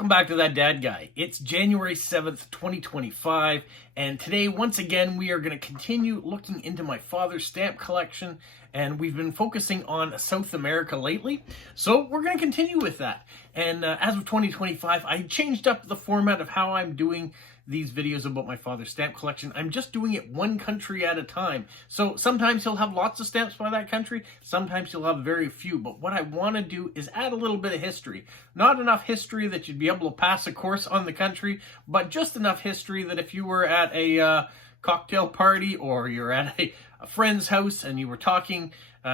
Welcome back to That Dad Guy. It's January 7th, 2025, and today, once again, we are going to continue looking into my father's stamp collection, and we've been focusing on South America lately, so we're going to continue with that. And as of 2025, I changed up the format of how I'm doing these videos about my father's stamp collection. I'm just doing it one country at a time. So sometimes he'll have lots of stamps by that country, sometimes he'll have very few. But what I want to do is add a little bit of history. Not enough history that you'd be able to pass a course on the country, but just enough history that if you were at a cocktail party or you're at a friend's house and you were talking,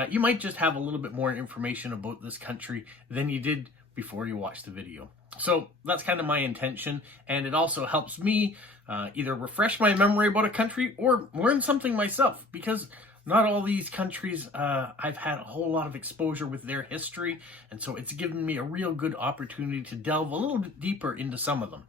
you might just have a little bit more information about this country than you did before you watched the video. So that's kind of my intention, and it also helps me either refresh my memory about a country or learn something myself, because not all these countries I've had a whole lot of exposure with their history, and so it's given me a real good opportunity to delve a little bit deeper into some of them.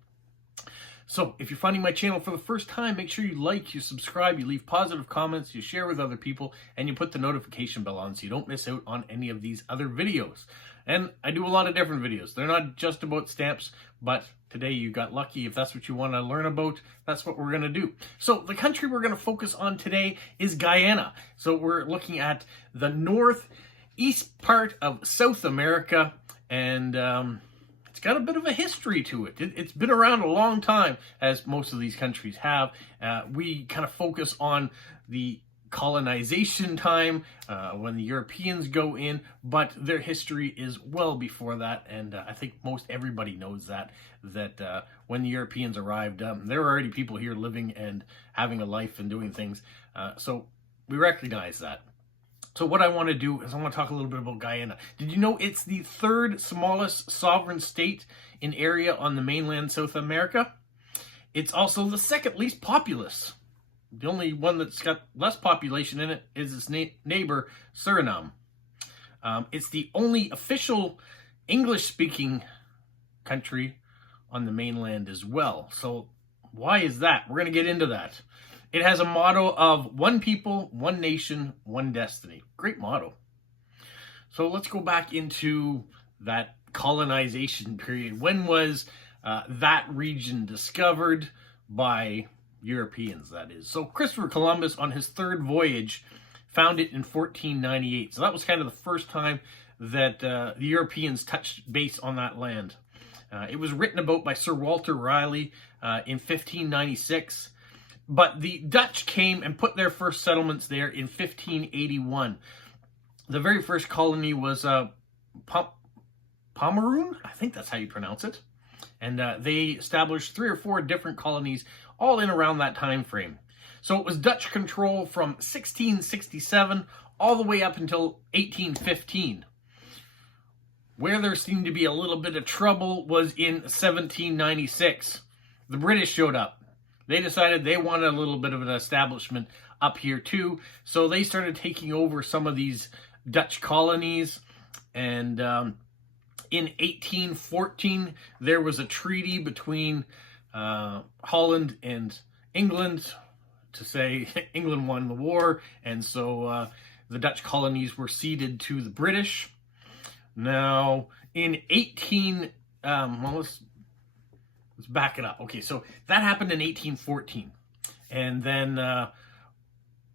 So if you're finding my channel for the first time, make sure you like, you subscribe, you leave positive comments, you share with other people, and you put the notification bell on so you don't miss out on any of these other videos. And I do a lot of different videos. They're not just about stamps, but today you got lucky. If that's what you want to learn about, that's what we're going to do. So the country we're going to focus on today is Guyana. So we're looking at the northeast part of South America, and it's got a bit of a history to it. It's been around a long time, as most of these countries have. We kind of focus on the colonization time, when the Europeans go in, but their history is well before that, and I think most everybody knows that when the Europeans arrived, there were already people here living and having a life and doing things, so we recognize that. So what I want to do is I want to talk a little bit about Guyana. Did you know it's the third smallest sovereign state in area on the mainland South America? It's also the second least populous. The only one that's got less population in it is its neighbor, Suriname. It's the only official English-speaking country on the mainland as well. So why is that? We're going to get into that. It has a motto of one people, one nation, one destiny. Great motto. So let's go back into that colonization period. When was that region discovered by Europeans, that is? So Christopher Columbus, on his third voyage, found it in 1498. So that was kind of the first time that the Europeans touched base on that land. It was written about by Sir Walter Raleigh in 1596, but the Dutch came and put their first settlements there in 1581. The very first colony was Pomeroon, I think that's how you pronounce it, and they established 3 or 4 different colonies all in around that time frame. So it was Dutch control from 1667 all the way up until 1815. Where there seemed to be a little bit of trouble was in 1796. The British showed up. They decided they wanted a little bit of an establishment up here too, so they started taking over some of these Dutch colonies, and in 1814 there was a treaty between Holland and England to say England won the war, and so the Dutch colonies were ceded to the British. Now in let's back it up. Okay, so that happened in 1814, and then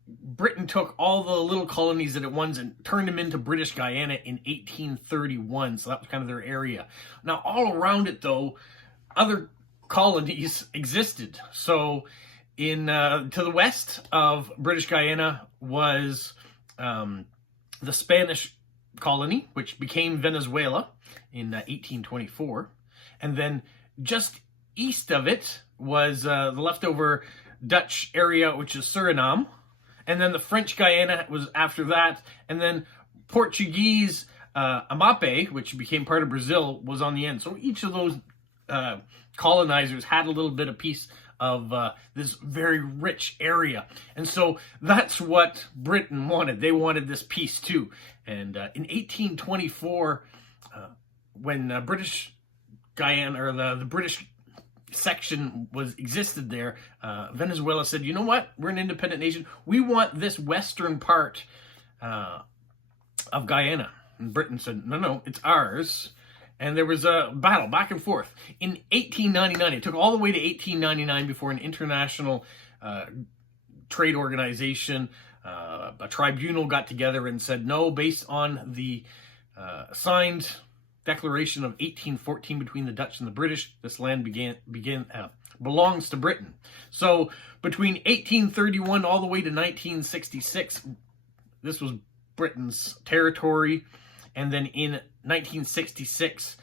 Britain took all the little colonies that it won and turned them into British Guyana in 1831, so that was kind of their area. Now all around it though, other colonies existed. So in to the west of British Guyana was the Spanish colony, which became Venezuela in 1824, and then just east of it was the leftover Dutch area, which is Suriname, and then the French Guyana was after that, and then Portuguese Amapé, which became part of Brazil, was on the end. So each of those colonizers had a little bit of piece of this very rich area, and so that's what Britain wanted. They wanted this piece too. And in 1824, when British Guyana, or the British section existed there, Venezuela said, you know what, we're an independent nation, we want this western part of Guyana. And Britain said, no, it's ours. And there was a battle back and forth. In 1899, it took all the way to 1899 before an international trade organization, a tribunal got together and said, no, based on the signed Declaration of 1814 between the Dutch and the British, this land belongs to Britain. So between 1831 all the way to 1966, this was Britain's territory. And then in 1966,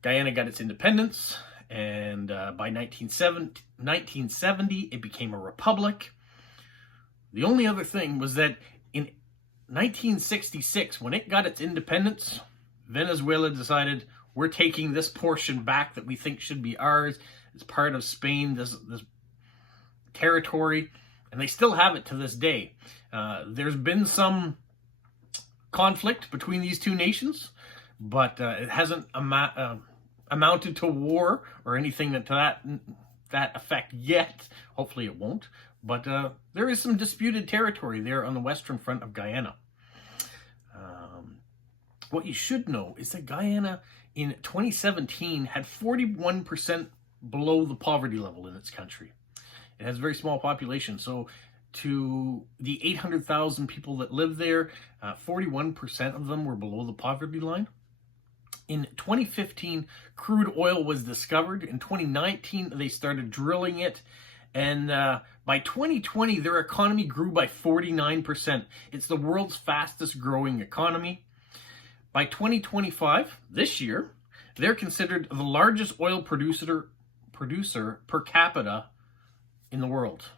Guyana got its independence. And by 1970, it became a republic. The only other thing was that in 1966, when it got its independence, Venezuela decided, we're taking this portion back that we think should be ours. It's part of Spain, this territory, and they still have it to this day. There's been some conflict between these two nations, but it hasn't amounted to war or anything to that effect yet. Hopefully it won't. But there is some disputed territory there on the western front of Guyana. What you should know is that Guyana in 2017 had 41% below the poverty level in its country. It has a very small population. So to the 800,000 people that live there, 41% of them were below the poverty line. In 2015, crude oil was discovered. In 2019, they started drilling it. And by 2020, their economy grew by 49%. It's the world's fastest growing economy. By 2025, this year, they're considered the largest oil producer per capita in the world.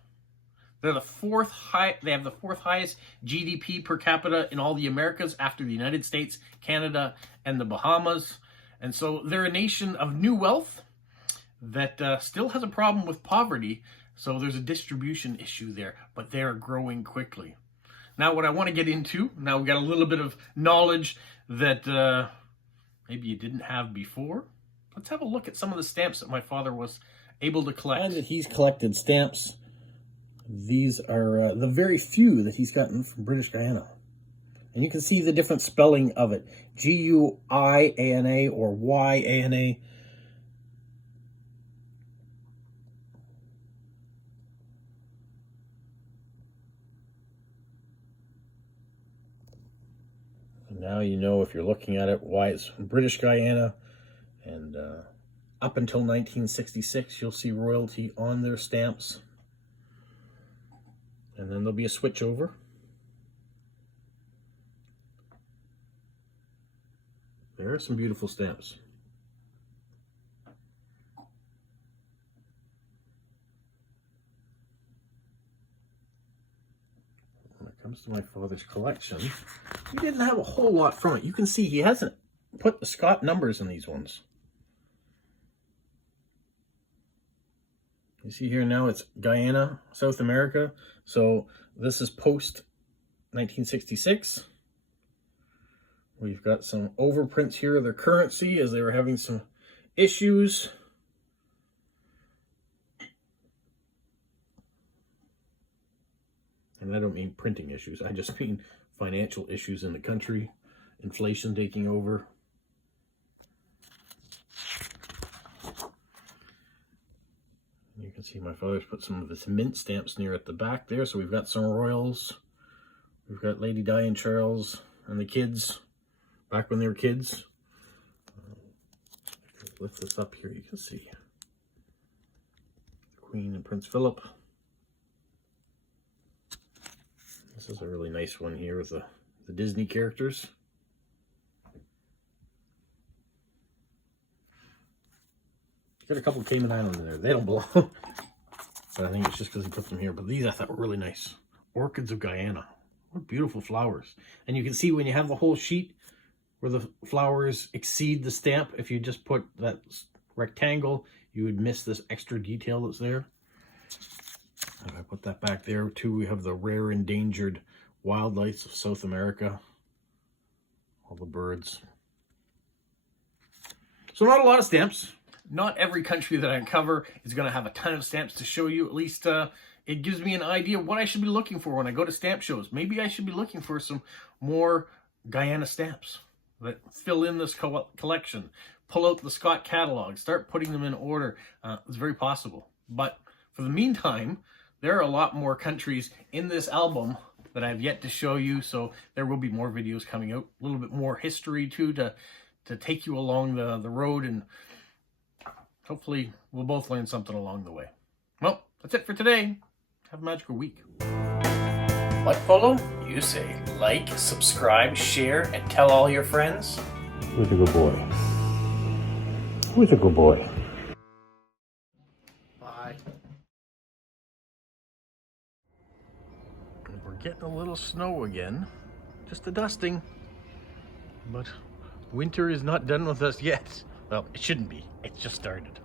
They have the fourth highest GDP per capita in all the Americas after the United States, Canada, and the Bahamas. And so they're a nation of new wealth that still has a problem with poverty. So there's a distribution issue there, but they're growing quickly. Now, what I want to get into, now we've got a little bit of knowledge that maybe you didn't have before. Let's have a look at some of the stamps that my father was able to collect. And that he's collected stamps. These are the very few that he's gotten from British Guyana. And you can see the different spelling of it. G-U-I-A-N-A or Y-A-N-A. Now you know, if you're looking at it, why it's from British Guyana. And up until 1966, you'll see royalty on their stamps. And then there'll be a switch over. There are some beautiful stamps. When it comes to my father's collection, he didn't have a whole lot from it. You can see he hasn't put the Scott numbers in these ones. You see here now it's Guyana, South America. So this is post 1966. We've got some overprints here of their currency as they were having some issues. And I don't mean printing issues. I just mean financial issues in the country. Inflation taking over. You can see my father's put some of his mint stamps near at the back there. So we've got some royals. We've got Lady Di and Charles and the kids back when they were kids. Lift this up here, you can see the Queen and Prince Philip. This is a really nice one here with the Disney characters. Got a couple of Cayman Islands in there. They don't belong. But I think it's just because he put them here. But these I thought were really nice. Orchids of Guyana. What beautiful flowers. And you can see when you have the whole sheet where the flowers exceed the stamp, if you just put that rectangle, you would miss this extra detail that's there. If I put that back there too, we have the rare endangered wildlife of South America. All the birds. So not a lot of stamps. Not every country that I cover is going to have a ton of stamps to show you. At least it gives me an idea of what I should be looking for when I go to stamp shows. Maybe I should be looking for some more Guyana stamps. that fill in this collection, pull out the Scott catalog, start putting them in order. It's very possible. But for the meantime, there are a lot more countries in this album that I've yet to show you, so there will be more videos coming out, a little bit more history too, to take you along the road, and hopefully we'll both learn something along the way. Well, that's it for today. Have a magical week. What follow? You say like, subscribe, share, and tell all your friends. Who's a good boy? Who's a good boy? Bye. We're getting a little snow again. Just a dusting. But winter is not done with us yet. Well, it shouldn't be. It's just started.